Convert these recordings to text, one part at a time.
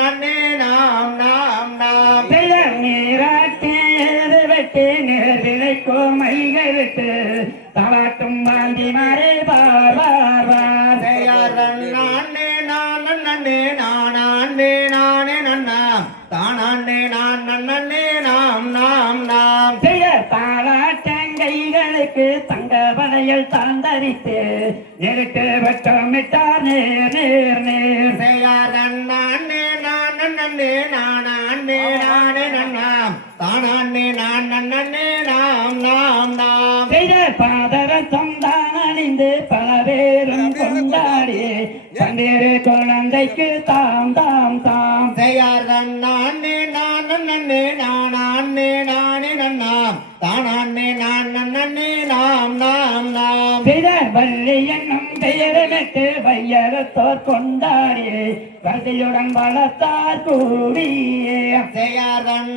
நன்னே நாம் நாம் நாம் நீராட்டி வெட்டி நேர்விளைக்கோ மைகழுத்து தவாட்டும் வாந்தி மாறே பார் பார் பார் நானே நான் நன்னே நானே நானே நன்னாம் தானே நான் நன்னே நாம் நாம் நாம் தாளாட்டங்கைகளுக்கு தங்க வளையல் தாந்தரித்து நெருட்டு வட்டமிட்டார் நேர் நேர் நேர் நானே நான் நன்னே நானே நானே நன்னாம் தானே நான் நன்னே நாம் நாம் நாம் பாதர சொந்தான் அணிந்து பல பேரும் கொண்டாடி பன்னீர் குழந்தைக்கு தாம் தாம் தாம் நானே நான் நன்னே நானே நானே நன்னாம் தானே நான் நன்னே நாம் நாம் நாம் வள்ளி என்னும் பெயரனுக்கு வையரத்தோர் கொண்டாடி வசதியுடன் வளர்த்தார் கூடியே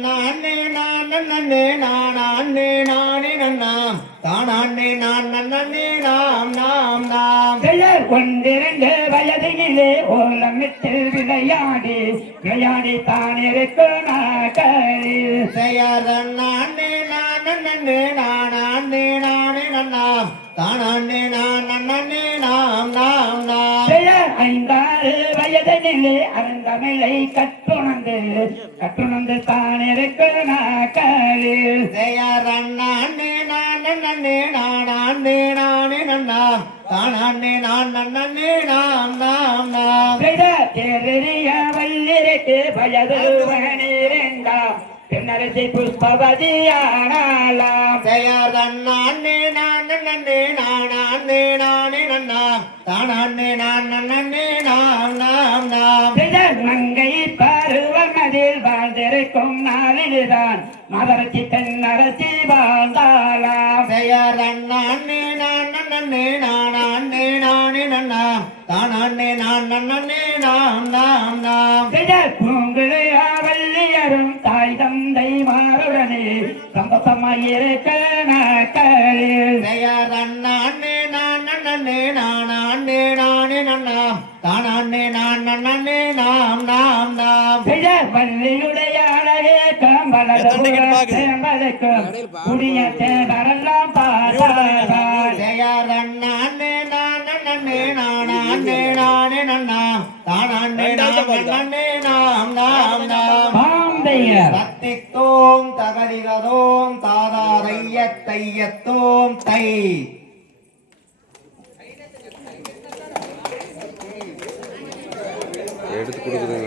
நானே நான் நன்னே நானே நானே நன்னாம் தானே நான் நன்னே நாம் நாம் நாம் ஒன்றிரண்டு வயதினிலே ஓலமிட்டு விளையாடி விளையாடி தானிருக்கு நாளில் நானே நான் நன்னே நானே நானே நன்னாம் தானே நான் நன்னே நாம் நாம் நாம் ஐந்தாறு வயதினிலே அருந்தமிழை கற்றுணர்ந்து தானிருக்கு நாளில் நானே நான் நன்னே நானே நானே நன்னாம் தானே நான் நன்னே நாம் நாம் நாம் வல்லிருக்கு வயது வகனீரெண்டாம் பின்னரசி புஷ்பவதியானாலாம் நானே நான் நன்னே நானே நானே நன்னாம் தானே நான் நன்னே நாம் நாம் நாம் மங்கை பருவமதில் வாழ்ந்திருக்கும் நாளில்தான் மதரசி தென்னரசி வாழ்ந்தாளாம் நானே நான் நன்னே நானே நானே நன்னாம் தானே நான் நன்னே நாம் நாம் நாம் பூங்குழையா வள்ளியரும் தாய் தந்தை மாறுடனே சந்தோஷமாயிருக்க நாட்களில் நானே நான் நன்னே நானே நானே நன்னாம் தானே நான் நன்னே நாம் நாம் நாம் வள்ளியுடைய அழகே கம்பளுக்கும் புதிய தேவரெல்லாம் பார்த்தார் நானே நான் நன்னே நானே நானே நன்னாம் தானே நன்னே நாம் நாம் நாம் தத்தித்தோம் தகதிகதோம் தாதாரையத்தையத்தோம் தை எடுத்து கொடுக்குறது